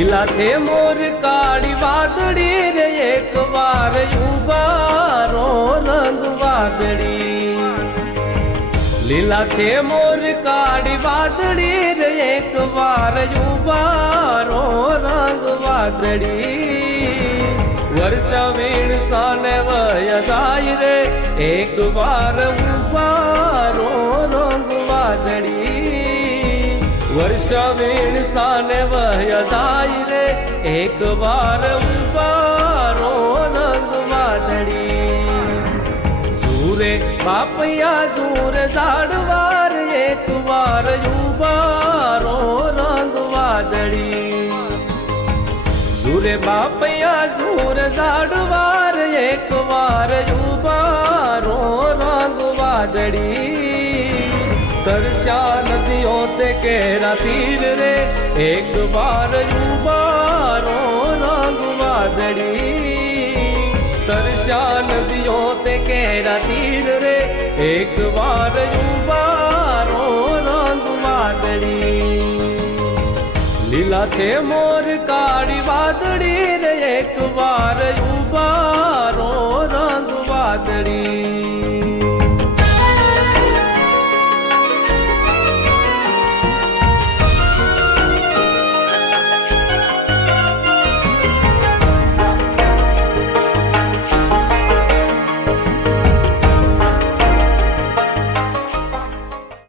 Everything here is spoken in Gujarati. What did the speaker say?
લીલા છે મોર કાળી વાદળી રે એક વાર ઉભારો રંગ વાદળી લીલા છે મોર કાળી વાદળી રે એક વાર ઉભારો રંગ વાદળી વર્ષ વીણ સાને વય જાય રે એક વાર ઉભારો રંગ વાદળી વર્ષ વીણ સાને વય જાય રે એક વાર ઉભારો રંગ વાદળી સૂરે બાપૈયા જૂર ઝાડવાર એક વાર ઉભારો રંગ વાદળી સૂરે બાપૈયા જૂર ઝાડવાર એક વાર ઉભારો રંગ વાદળી તરસ્યા નદીઓ તે કેરા તીર રે એક વાર ઉભારો રંગ વાદળી તરસ્યા નદીઓ તે કેરા તીર રે એક વાર ઉભારો રંગ વાદળી લીલા છે મોર કાળી વાદળી રે એક વાર ઉભારો રંગ વાદળી